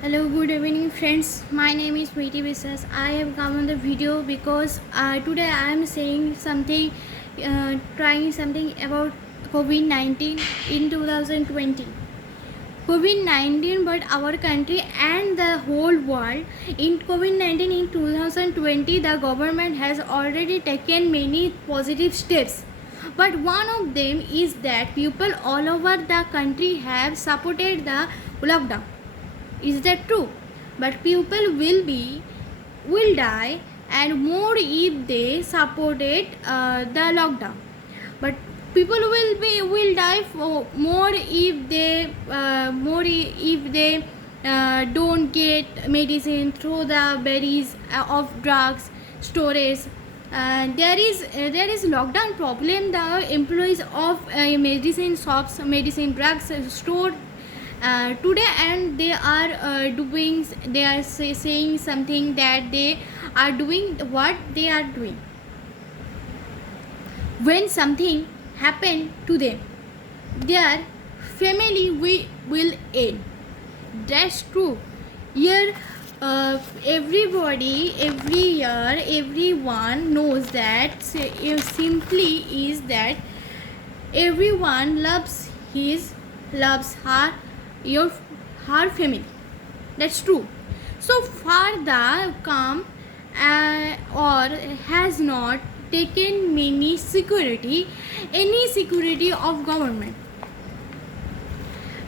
Hello, good evening, friends. My name is Preeti Biswas. I have come on the video because today I am saying something, trying something about COVID 19 in 2020. COVID 19, but our country and the whole world in COVID 19 in 2020, the government has already taken many positive steps. But one of them is that people all over the country have supported the lockdown. Is that true? But people will die and more if they supported the lockdown. But people will die for more if they don't get medicine through the barriers of drugs storage. There is lockdown problem. The employees of medicine shops, medicine drugs store today, and they are saying something that they are doing what they are doing when something happened to them, their family will end. That's true. Here everybody, every year, everyone knows that simply is that everyone loves your her family. That's true. So far the come or has not taken any security of government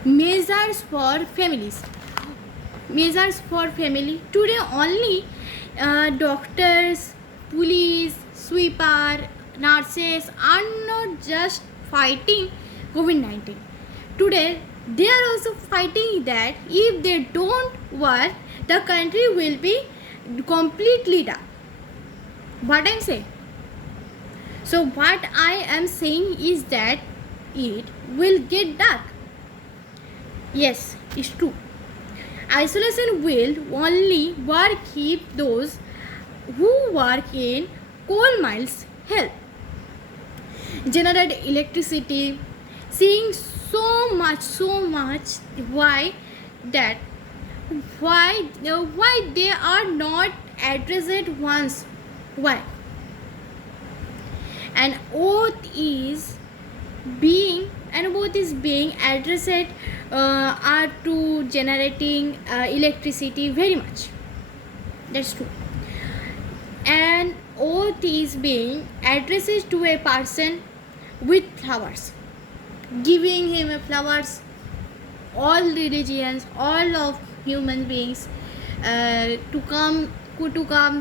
measures for families. Measures for family today only. Doctors, police, sweeper, nurses are not just fighting COVID-19. Today they are also fighting that if they don't work, the country will be completely done. What I'm saying. So what I am saying is that it will get dark. Yes, it's true. Isolation will only work if those who work in coal mines help generate electricity. Seeing so much why that why they are not addressed once. Why? And both is being addressed are to generating electricity very much. That's true. And oath is being addressed to a person with flowers, giving him flowers. All religions, all of human beings to come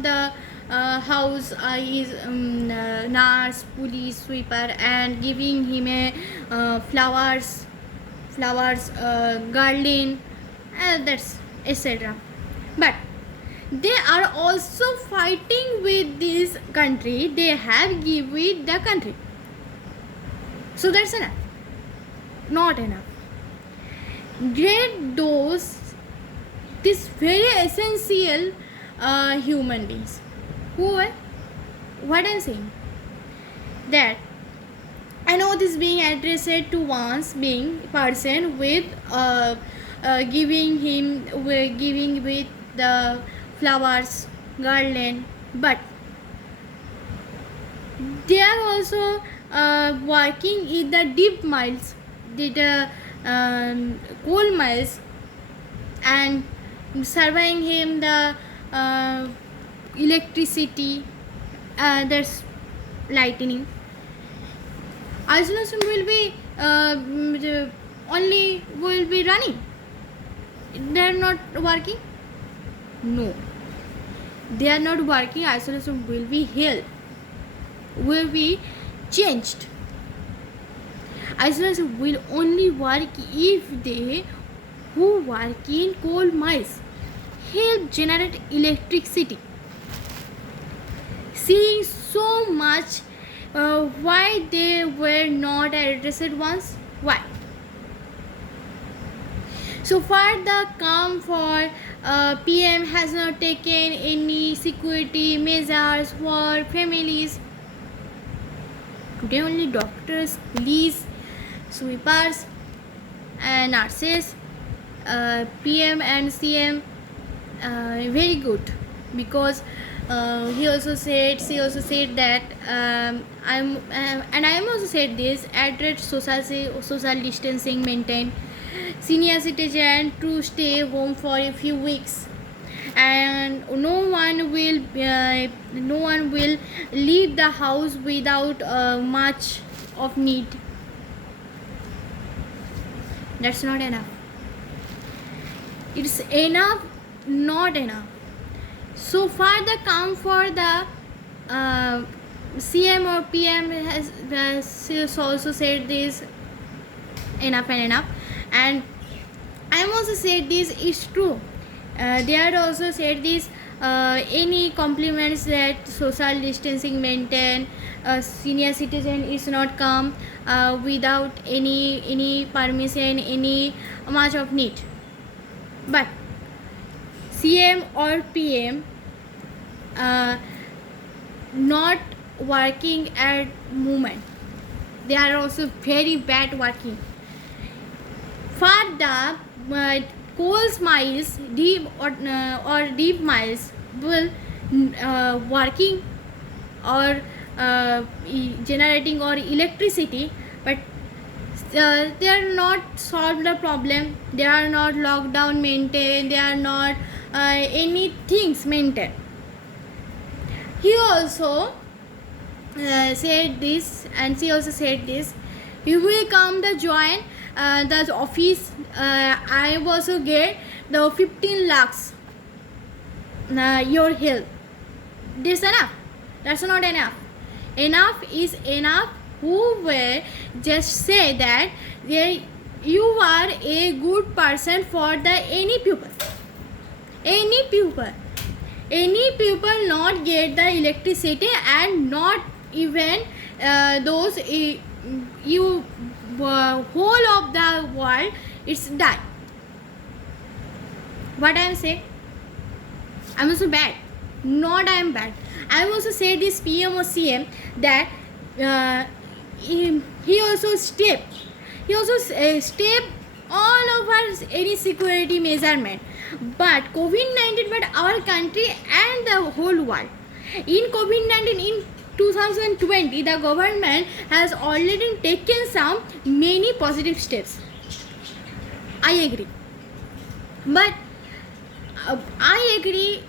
the house is nurse, police, sweeper, and giving him a flowers garland, that's etc. But they are also fighting with this country. They have given the country, so that's enough. Not enough. Get those this very essential human beings who are, what I'm saying, that I know this being addressed to one's being person with giving with the flowers garland, but they are also working in the deep mines, the coal mines, and surveying him the electricity, there's lightning. Isolation will be only will be running. They are not working. No, they are not working. Isolation will be held, will be changed. Isolation will only work if they who work in coal mines help generate electricity. Seeing so much, why they were not addressed once? Why? So far, the calm for PM has not taken any security measures for families. Today, only doctors, police, sweepers, and nurses PM and CM very good, because she also said that I am also said this, address social distancing maintain, senior citizen to stay home for a few weeks, and no one will leave the house without much of need. That's not enough. It's enough, not enough. So far the come for the CM or PM has also said this, enough and enough. And I am also said this is true. They are also said this, any compliments that social distancing maintain, senior citizen is not come without any permission, any much of need. But CM or PM not working at moment, they are also very bad working. For the coal mines, deep or deep mines will working or generating or electricity, but they are not solved the problem. They are not lockdown maintained. They are not any things maintained. He also said this, and she also said this, you will come to join the office. I also get the 15 lakhs your help. This enough? That's not enough. Enough is enough. Who will just say that you are a good person for the any people not get the electricity, and not even those you whole of the world it's die. What I am saying, I am also bad, not I am bad. I am also say this PM or CM that he also step all over any security measurement, but COVID-19, but our country and the whole world. In COVID-19, in 2020, the government has already taken some many positive steps. I agree, but I agree.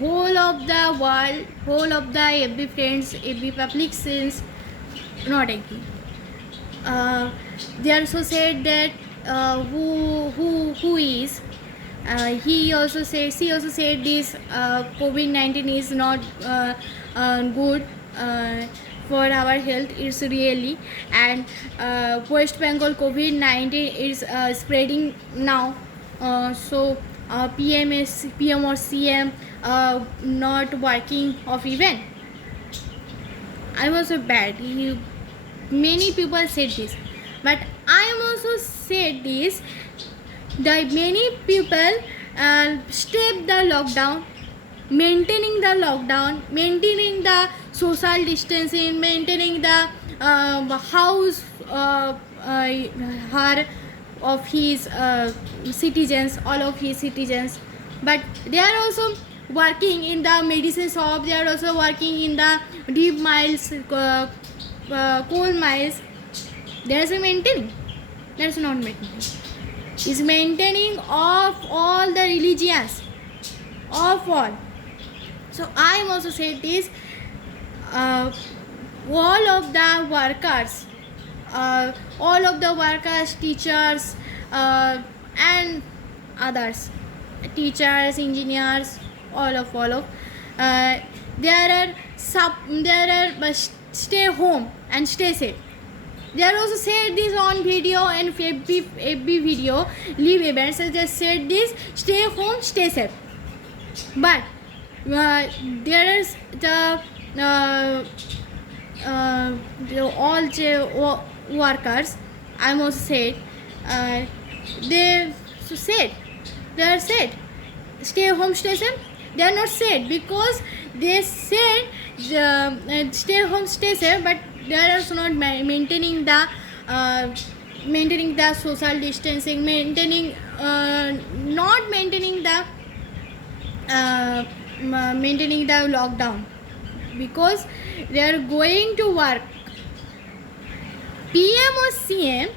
Whole of the world, whole of the every friends, every public sense, not agree. They also said that who is he also said, she also said this, COVID-19 is not good for our health. It's really, and West Bengal COVID-19 is spreading now. So PM or CM not working of event. I was so bad. Many people said this, but I am also said this. The many people step the lockdown, maintaining the social distancing, maintaining the house her of his citizens, all of his citizens. But they are also working in the medicine shop. They are also working in the deep mines, coal mines. There is a maintaining. That's not maintaining. Is maintaining of all the religions, of all. So I am also said this. All of the workers, teachers, and others, teachers, engineers, all of. There are stay home and stay safe. They are also said this on video, and every video live events just said this, stay home, stay safe. But there is the all workers, I am also said, they are said stay home, stay safe. They are not said because they said stay home, stay safe, but they are also not maintaining the maintaining the social distancing, maintaining not maintaining the maintaining the lockdown, because they are going to work. PM or CM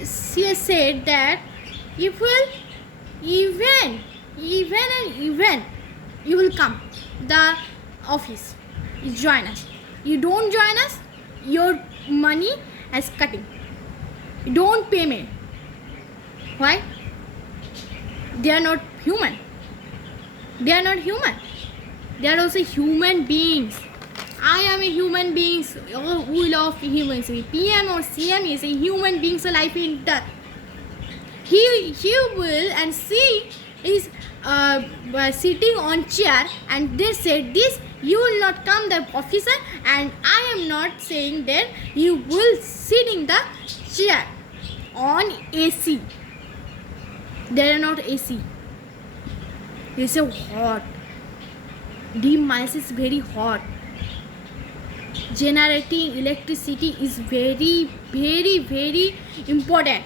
she said that if will even you will come the office, you join us. You don't join us, your money is cutting. You don't pay me. Why? They are not human. They are not human. They are also human beings. I am a human being. We love humans. PM or CM is a human being's life in death. He will and she is sitting on chair, and they said this, you will not come the officer, and I am not saying that you will sit in the chair on AC. They are not AC. It's so hot. D-minus is very hot. Generating electricity is very important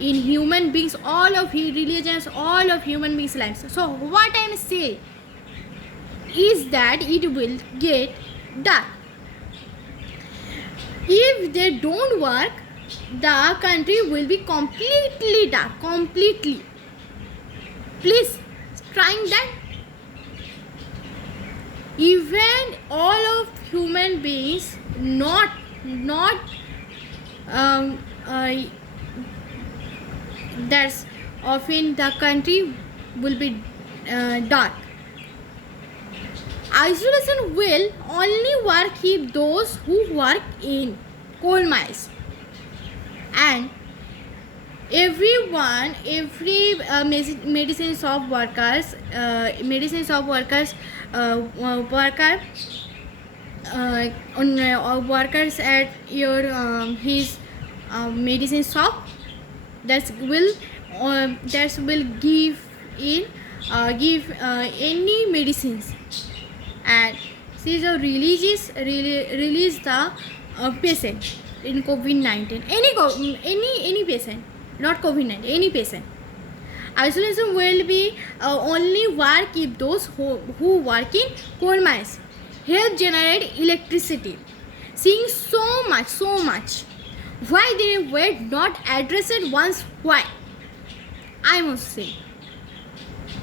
in human beings, all of religions, all of human beings' lives. So what I am saying is that it will get dark. If they don't work, the country will be completely dark, completely. Please trying that. Even all of human beings not that's often the country will be dark. Isolation will only work if those who work in coal mines and every medicine shop workers workers at your his medicine shop that will give any medicines, and she release the patient in COVID-19, any patient, not COVID-19, any patient. Isolation will be only work if those who work in coal mines help generate electricity. Seeing so much. Why they were not addressed once? Why? I must say.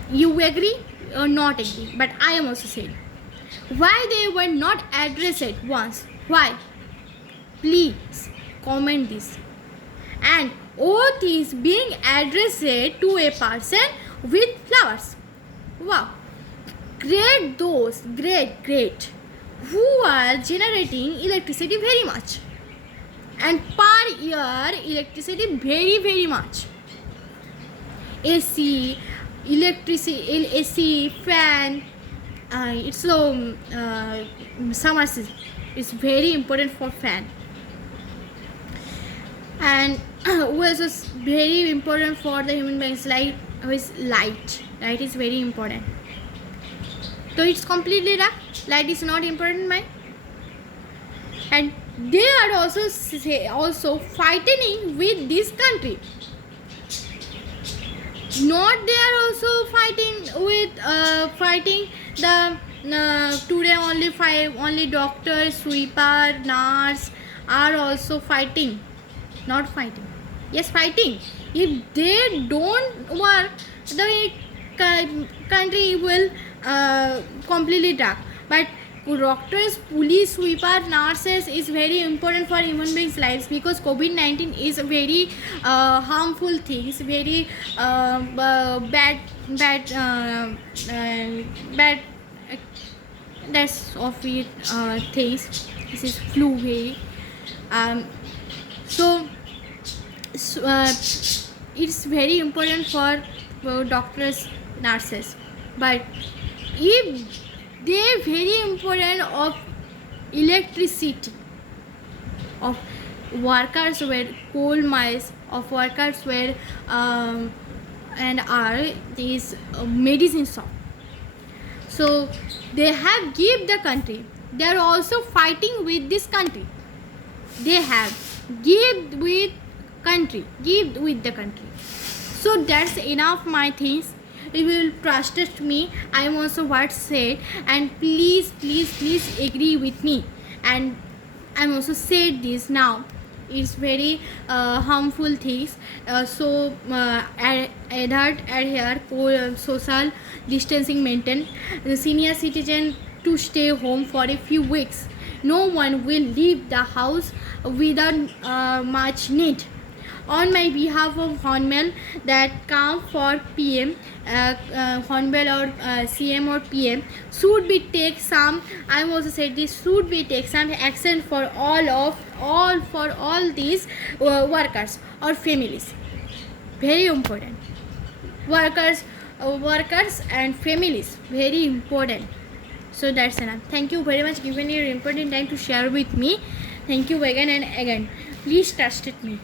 You agree or not agree? But I am also saying. Why they were not addressed once? Why? Please comment this. And oath is being addressed to a person with flowers. Wow. Great. Who are generating electricity very much. And per year electricity very much. AC, fan, it's so summer season. It's very important for fan. And also very important for the human beings life is light. Light is very important. So it's completely dark. Light is not important, man. And they are also fighting with this country. Not they are also fighting the today only doctors, sweeper, nurse are also fighting. Not fighting. Yes, fighting. If they don't work, the country will completely dark. But doctors, police, sweeper, nurses is very important for human beings' lives, because COVID-19 is a very harmful thing. It's very bad. That's of it things. This is flu way. So it's very important for doctors, nurses. But if they very important of electricity, of workers were coal mines, of workers were and are these medicine shop. So they have give the country. They are also fighting with this country. they have. Give with country, give with the country. So that's enough my things. You will trust me. I am also what said, and please, please, please agree with me. And I'm also said this now. It's very harmful things. Adhere social distancing maintain. The senior citizen to stay home for a few weeks. No one will leave the house without much need. On my behalf of Hornbill that come for PM, Hornbill or CM or PM should be take some. I also said this should be take some action for all these workers or families. Very important. Workers and families very important. So that's enough. Thank you very much giving your important time to share with me. Thank you again and again. Please trust me.